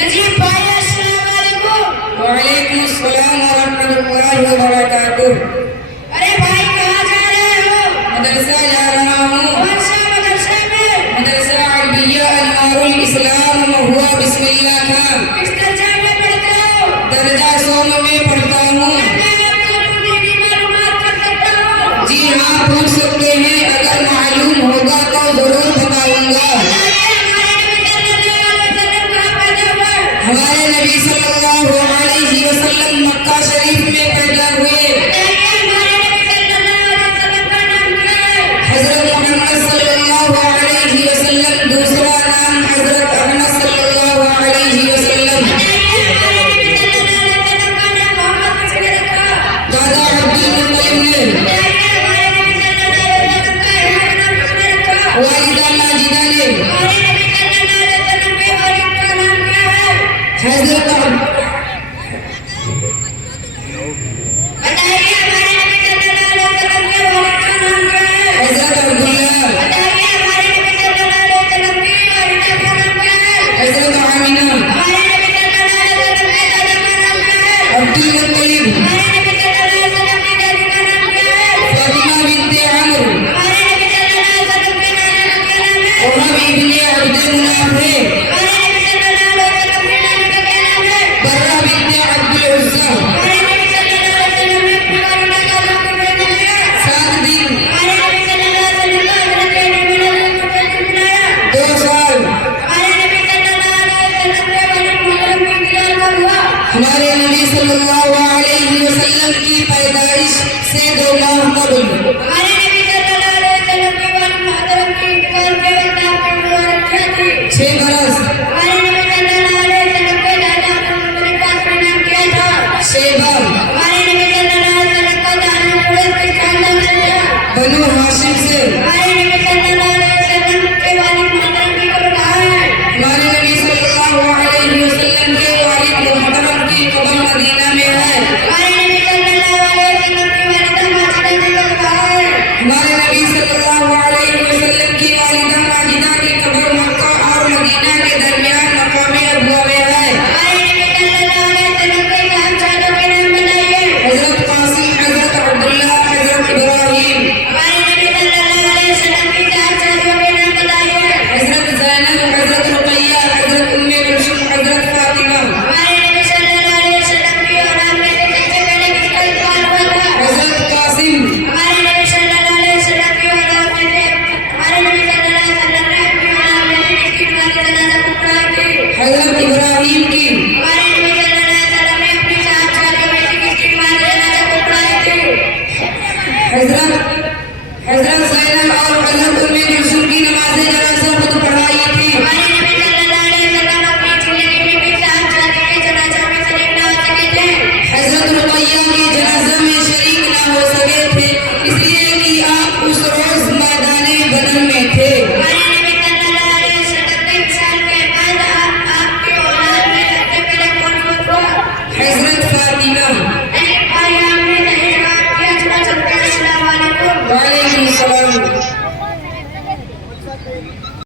نجیب بھائی السلام علیکم۔ وعلیکم السلام ورحمۃ اللہ وبرکاتہ۔ ارے بھائی کہاں جا رہے ہو؟ مدرسہ جا رہا ہوں۔ کون سا مدرسے میں؟ مدرسہ عربیہ انوار الاسلام مہوا بسم اللہ خان۔ کس درجے میں پڑھتے ہو؟ درجہ سوم میں پڑھتا ہوں۔ میں آپ سے کچھ دینی معلومات کر سکتا ہوں؟ جی ہاں پوچھ سکتے ہیں، اگر معلوم ہوگا تو ضرور بتاؤں گا۔ ہمارے نبی صلی اللہ علیہ وسلم مکہ شریف میں پیدا ہوئے۔ حضرت محمد صلی اللہ علیہ وسلم، دوسرا نام حضرت احمد صلی اللہ علیہ وسلم۔ دادا عبد المطلب نے، والدہ ماجدہ نے، حضرت حضرت آمینہ، عبد المطلب، فاطمہ بنت عمرو، وہب ابن عبد مناف، برہ بنت عبد العزى، 7 دن 2 سال ہمارے نبی صلی اللہ علیہ وسلم کی پیدائش سے 2 ماہ قبل 6 برس شیبہ بنو ہاشم سے ہمارے نبی صلی اللہ علیہ وسلم کے والد محترم کی قبر مدینہ میں ہے۔ ہمارے نبی صلی اللہ علیہ وسلم کی والدہ ماجدہ کی قبر مکہ اور مدینہ کے درمیان مقام ابوا میں ہے۔ حضرت قاسم، حضرت عبداللہ، حضرت ابراہیم، حضرت زینب، حضرت رقیہ، حضرت ام کلثوم، حضرت فاطمہ، حضرت قاسم، حضرت ابراہیم کی، حضرت زینب اور حضرت ام کلثوم کی نماز جنازہ خود پڑھائی تھی۔ حضرت رقیہ کے جنازہ میں شریک نہ ہو سکے تھے، اس لیے کہ آپ اس روز میدان بدر میں تھے۔ حضرت فاطمہ،